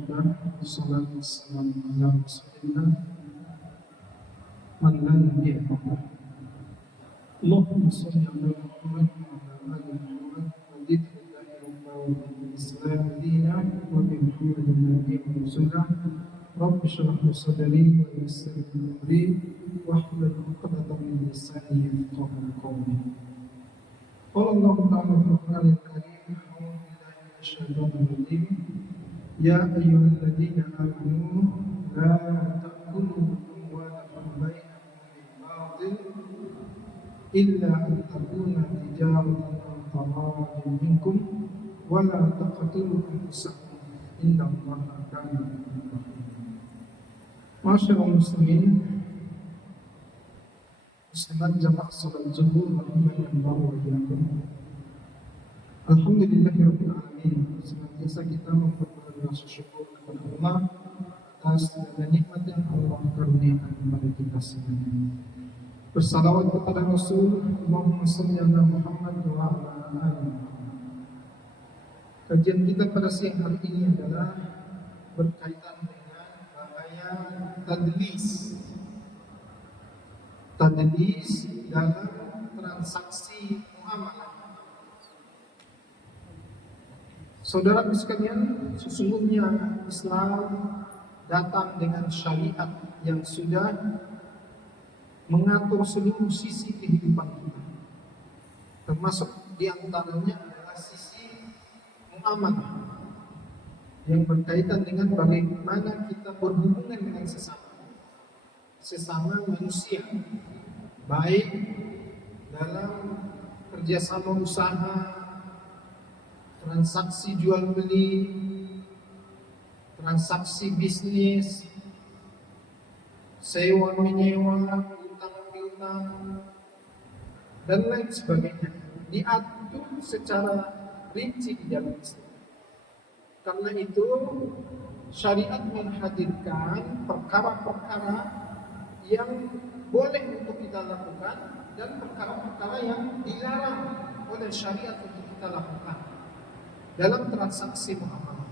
Alhamdulillah, wassalatu wassalamu ala Rasulillah man la nabiyya ba'dah. Allahumma shalli ala Muhammad wa ala ali Muhammad wa dzikrillahi rabbil alamin Islam dina wa bi Muhammadin nabiyyan wa rasulah. Rabbi shrah li sadri wa yassir li amri wahlul 'uqdatam min lisani yafqahu qawli. Qala Allah ta'ala fil Qur'anil Karim, a'udzu billahi minasyaitonir rajim. Ya ayyuhalladzina amanu la ta'kulu amwalakum bainakum bil batil illa an takuna tijaratan an taradin minkum wa la taqtulu anfusakum innallaha kana bikum rahima. Masyaallah muslimin muslimat jamaah salat zuhur rahimani Allah wa iyyakum. Alhamdulillahirabbil alamin. Senantiasa kita memperbanyak rasa syukur kepada Allah atas segala nikmat yang Allah karuniakan kepada kita semuanya. Bersalawat kepada Rasul Muhammad sallallahu Muhammad wa ala alihi. Kajian kita pada siang hari ini adalah berkaitan dengan bahaya tadlis. Tadlis dalam transaksi muamalah. Saudara sekalian, sesungguhnya Islam datang dengan syariat yang sudah mengatur seluruh sisi kehidupan kita. Termasuk diantaranya adalah sisi muamalah yang berkaitan dengan bagaimana kita berhubungan dengan sesama manusia, baik dalam kerjasama usaha, transaksi jual beli, transaksi bisnis, sewa menyewa, utang piutang, dan lain sebagainya diatur secara rinci di dalam Islam. Karena itu syariat menghadirkan perkara-perkara yang boleh untuk kita lakukan dan perkara-perkara yang dilarang oleh syariat untuk kita lakukan dalam transaksi muamalah.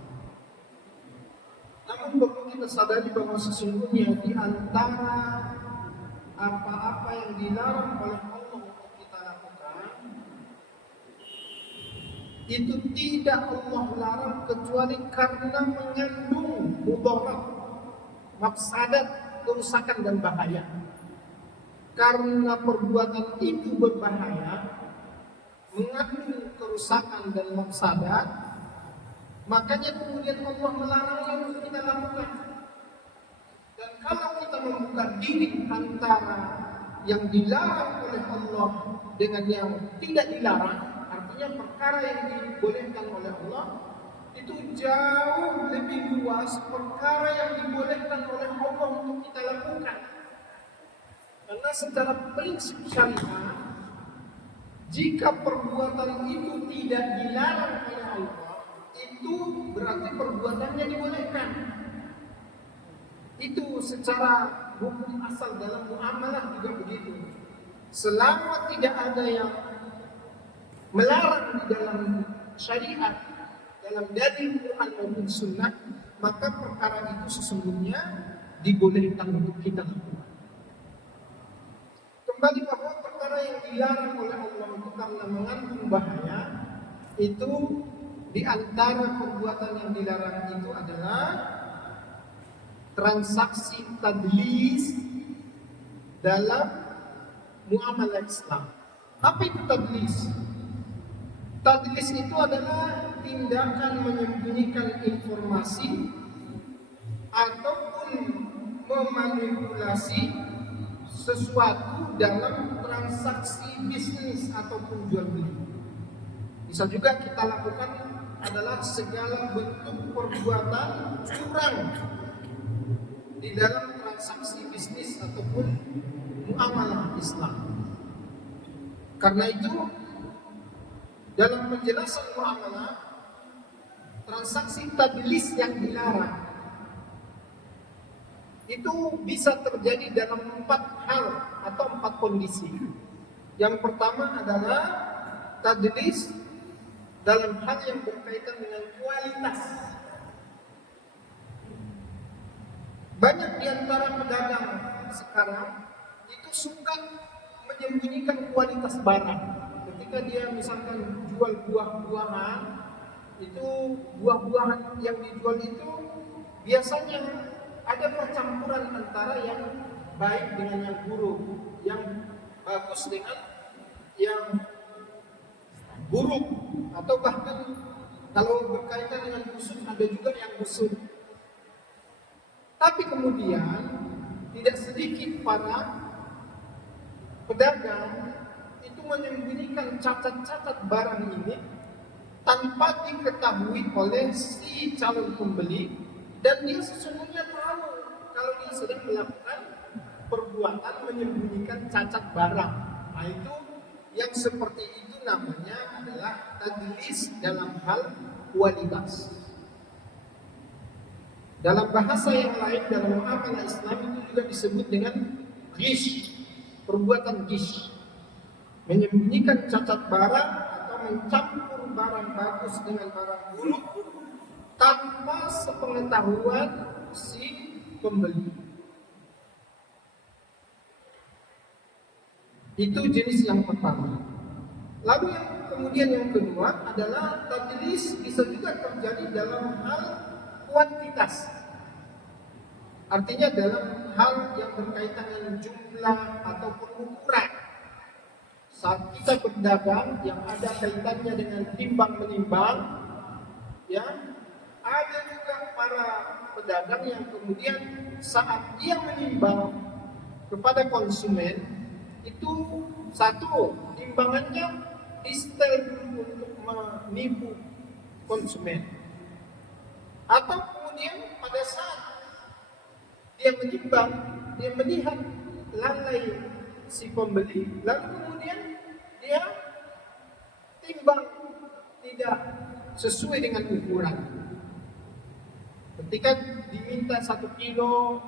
Namun perlu kita sadari bahwa sesungguhnya di antara apa-apa yang dilarang oleh Allah untuk kita lakukan, itu tidak Allah larang kecuali karena mengandung mudarat, mafsadat, kerusakan dan bahaya. Karena perbuatan itu berbahaya, mengandung kerusakan dan mafsadat, makanya kemudian Allah melarangnya untuk kita lakukan. Dan kalau kita membuka diri antara yang dilarang oleh Allah dengan yang tidak dilarang, artinya perkara yang dibolehkan oleh Allah itu jauh lebih luas perkara yang dibolehkan oleh Allah untuk kita lakukan. Karena secara prinsip syariat, jika perbuatan itu tidak dilarang oleh Allah, itu berarti perbuatannya dibolehkan. Itu secara hukum asal dalam muamalah juga begitu. Selama tidak ada yang melarang di dalam syariat, dalam dalil Quran maupun Sunnah, maka perkara itu sesungguhnya dibolehkan untuk kita lakukan. Kembali bahwa perkara yang dilarang oleh Allah itu karena mengandung bahaya, itu di antara perbuatan yang dilarang itu adalah transaksi tadlis dalam muamalah Islam. Apa itu tadlis? Tadlis itu adalah tindakan menyembunyikan informasi ataupun memanipulasi sesuatu dalam transaksi bisnis ataupun jual beli. Bisa juga kita lakukan adalah segala bentuk perbuatan curang di dalam transaksi bisnis ataupun muamalah Islam. Karena itu dalam penjelasan muamalah, transaksi tadlis yang dilarang itu bisa terjadi dalam 4 hal atau 4 kondisi. Yang pertama adalah tadlis dalam hal yang berkaitan dengan kualitas. Banyak di antara pedagang sekarang itu suka menyembunyikan kualitas barang. Ketika dia misalkan jual buah-buahan, itu buah-buahan yang dijual itu biasanya ada percampuran antara yang baik dengan yang buruk, yang bagus dengan yang buruk, atau bahkan kalau berkaitan dengan busuk ada juga yang busuk. Tapi kemudian tidak sedikit para pedagang itu menyembunyikan cacat-cacat barang ini tanpa diketahui oleh si calon pembeli, dan dia sesungguhnya tahu kalau dia sedang melakukan perbuatan menyembunyikan cacat barang. Nah itu yang seperti itu namanya adalah tadlis dalam hal kualitas. Dalam bahasa yang lain, dalam muamalah Islam itu juga disebut dengan ghish, perbuatan ghish, menyembunyikan cacat barang atau mencampur barang bagus dengan barang buruk tanpa sepengetahuan si pembeli. Itu jenis yang pertama. Lalu yang kemudian yang kedua adalah tadlis bisa juga terjadi dalam hal kuantitas. Artinya dalam hal yang berkaitan dengan jumlah ataupun ukuran. Saat kita berdagang yang ada kaitannya dengan timbang menimbang, ya, ada juga para pedagang yang kemudian saat dia menimbang kepada konsumen itu satu, timbangannya di setel dulu untuk menipu konsumen, atau kemudian pada saat dia menimbang, dia melihat lalai si pembeli, lalu kemudian dia timbang tidak sesuai dengan ukuran. Ketika diminta 1 kilo,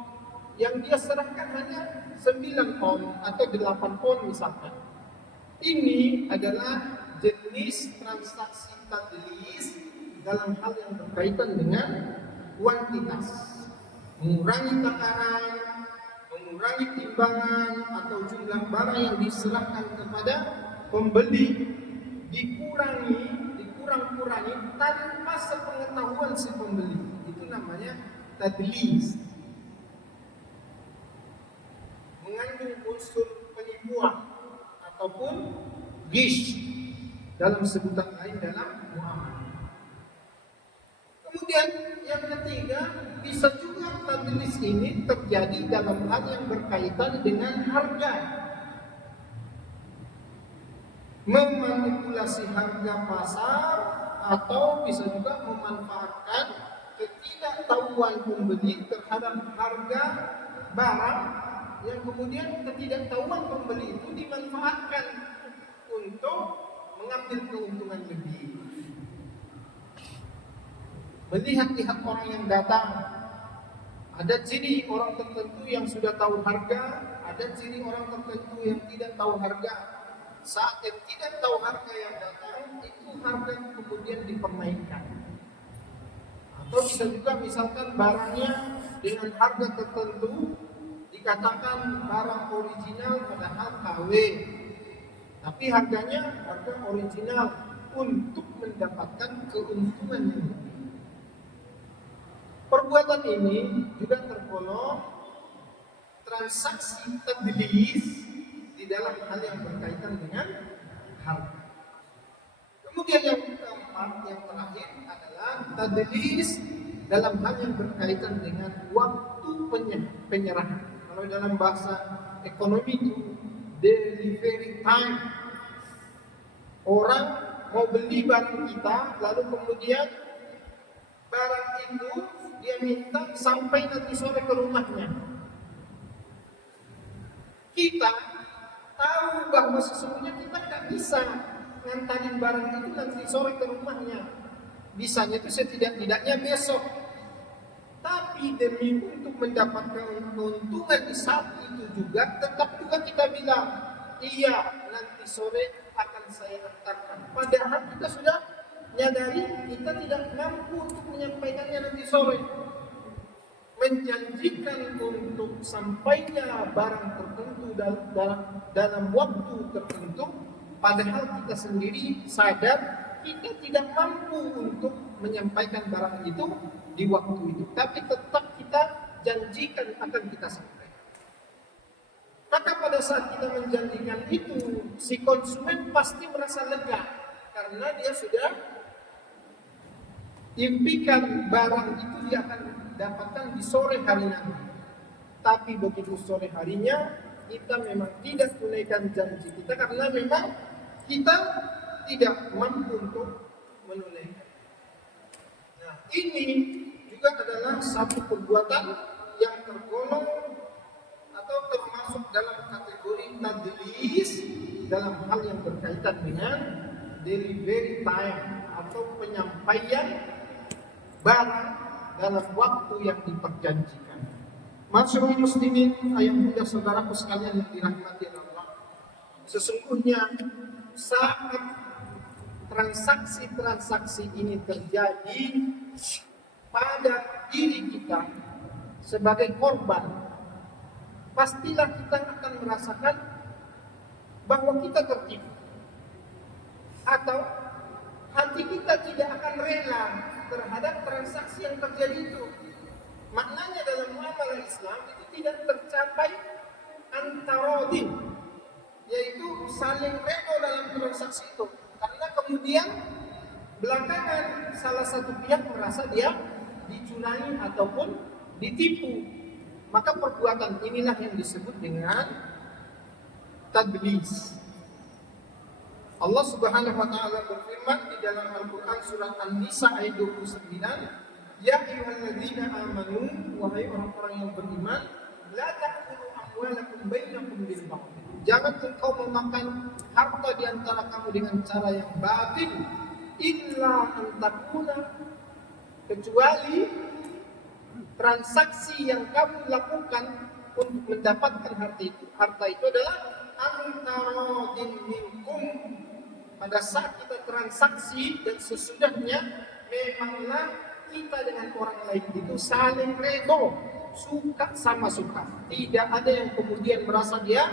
yang dia serahkan hanya 9 on atau 8 on misalkan. Ini adalah jenis transaksi tadlis dalam hal yang berkaitan dengan kuantitas, mengurangi takaran, mengurangi timbangan atau jumlah barang yang diserahkan kepada pembeli dikurang-kurangi tanpa sepengetahuan si pembeli. Itu namanya tadlis, mengandung unsur penipuan ataupun ghish dalam sebutan lain dalam muamalah. Kemudian yang ketiga, bisa juga tadlis ini terjadi dalam hal yang berkaitan dengan harga, memanipulasi harga pasar, atau bisa juga memanfaatkan ketidaktahuan pembeli terhadap harga barang, yang kemudian ketidaktahuan pembeli itu dimanfaatkan untuk mengambil keuntungan lebih. Melihat-lihat orang yang datang, ada ciri orang tertentu yang sudah tahu harga, ada ciri orang tertentu yang tidak tahu harga. Saat yang tidak tahu harga yang datang, itu harga kemudian dipernaikkan. Atau bisa juga misalkan barangnya dengan harga tertentu dikatakan barang original padahal KW, tapi harganya harga original untuk mendapatkan keuntungan yang lebih. Perbuatan ini juga tergolong transaksi tadlis di dalam hal yang berkaitan dengan harga. Kemudian yang keempat, yang terakhir adalah tadlis dalam hal yang berkaitan dengan waktu penyerahan. Kalau dalam bahasa ekonomi itu delivery time. Orang mau beli barang kita, lalu kemudian barang itu dia minta sampai nanti sore ke rumahnya. Kita tahu bahwa sesungguhnya kita tidak bisa ngantarin barang itu nanti sore ke rumahnya. Bisanya itu setidak-tidaknya besok. Tapi demi untuk mendapatkan keuntungan di saat itu juga, tetap juga kita bilang, iya nanti sore akan saya antarkan. Padahal kita sudah nyadari kita tidak mampu untuk menyampaikannya nanti sore. menjanjikan untuk sampainya barang tertentu dalam waktu tertentu, padahal kita sendiri sadar kita tidak mampu untuk menyampaikan barang itu di waktu itu, tapi tetap kita janjikan akan kita sampaikan. Maka pada saat kita menjanjikan itu, si konsumen pasti merasa lega karena dia sudah impikan barang itu dia akan dapatkan di sore hari nanti. Tapi begitu sore harinya kita memang tidak tunaikan janji kita karena memang kita tidak mampu untuk menunaikan. Nah, ini juga adalah satu perbuatan yang tergolong atau termasuk dalam kategori tadlis dalam hal yang berkaitan dengan delivery time atau penyampaian barang dalam waktu yang diperjanjikan. Masyarakat muslimin, ayah bunda saudaraku sekalian yang dirahmati Allah, sesungguhnya saat transaksi-transaksi ini terjadi pada diri kita sebagai korban, pastilah kita akan merasakan bahwa kita tertipu atau hati kita tidak akan rela terhadap transaksi yang terjadi itu. Maknanya dalam muamalah Islam itu tidak tercapai antarodin, yaitu saling rela dalam transaksi itu. Karena kemudian belakangan salah satu pihak merasa dia dicurangi ataupun ditipu. Maka perbuatan inilah yang disebut dengan tadlis. Allah Subhanahu wa taala berfirman di dalam Al-Qur'an surat An-Nisa ayat 29, ya ayyuhalladzina amanu, wahai orang-orang yang beriman, la ta'kulu amwalakum bainakum bil batil. Jangan engkau memakan harta di antara kamu dengan cara yang batil, illa an takuna, kecuali transaksi yang kamu lakukan untuk mendapatkan harta itu adalah antarodin minkum. Pada saat kita transaksi dan sesudahnya memanglah kita dengan orang lain itu saling redo, suka sama suka. Tidak ada yang kemudian merasa dia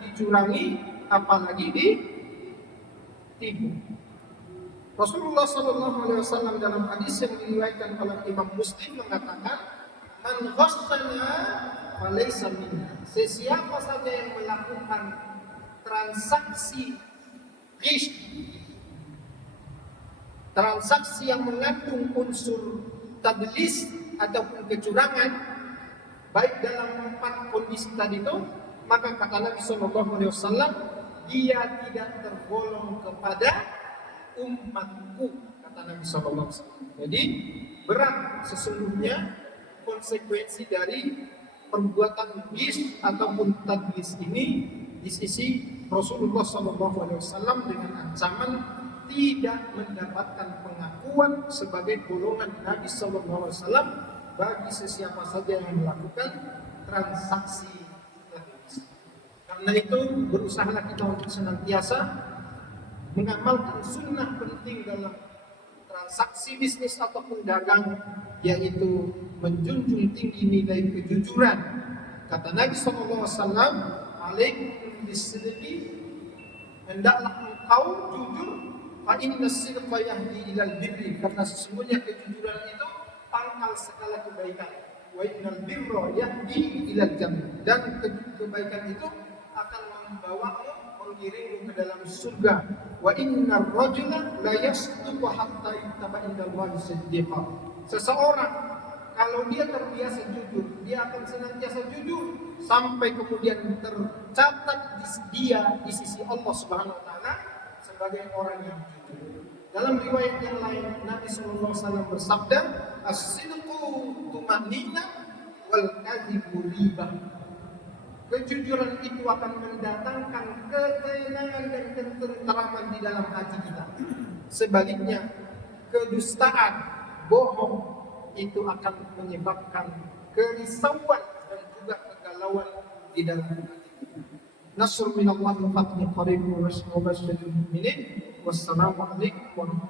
dicurangi, apalagi ditipu. Rasulullah SAW dalam hadis yang diriwayatkan oleh Imam Muslim mengatakan, man ghassana falaysa minna. Sesiapa saja yang melakukan transaksi ghish, transaksi yang mengandung unsur tadlis ataupun kecurangan, baik dalam 4 kondisi tadi itu, maka kata Nabi SAW, dia tidak tergolong kepada umatku, kata Nabi SAW. Jadi berat sesungguhnya konsekuensi dari perbuatan ghish ataupun tadlis ini di sisi Rasulullah SAW dengan ancaman tidak mendapatkan pengakuan sebagai golongan Nabi SAW bagi sesiapa saja yang melakukan transaksi tadlis. Karena itu berusahalah kita untuk senantiasa mengamalkan sunnah penting dalam transaksi bisnis ataupun dagang, yaitu menjunjung tinggi nilai kejujuran. Kata Nabi SAW, alaikum bisidqi, hendaklah engkau jujur, fa inna sidqa yahdi ilal birri, karena sesungguhnya kejujuran itu pangkal segala kebaikan. Wa innal birra yahdi ilal jannah, dan kebaikan itu akan membawamu, mengiringmu ke dalam surga. Wa innar rajula la yasduqu hatta yuktaba indallahi siddiqa. Seseorang kalau dia terbiasa jujur, dia akan senantiasa jujur sampai kemudian tercatat dia di sisi Allah Subhanahu wa taala sebagai orang yang jujur. Dalam riwayat yang lain Nabi sallallahu alaihi wasallam bersabda, as-sidqu tumanina wal kadhibu ribah. Kejujuran itu akan mendatangkan ketenangan dan ketenteraman di dalam hati kita. Sebaliknya, kedustaan, bohong itu akan menyebabkan kerisauan dan juga kegalauan di dalam hati kita. Nasrul minallahi wa fathun qaribun wa bashiril mu'minin. Wassalamu alaikum warahmatullahi wabarakatuh.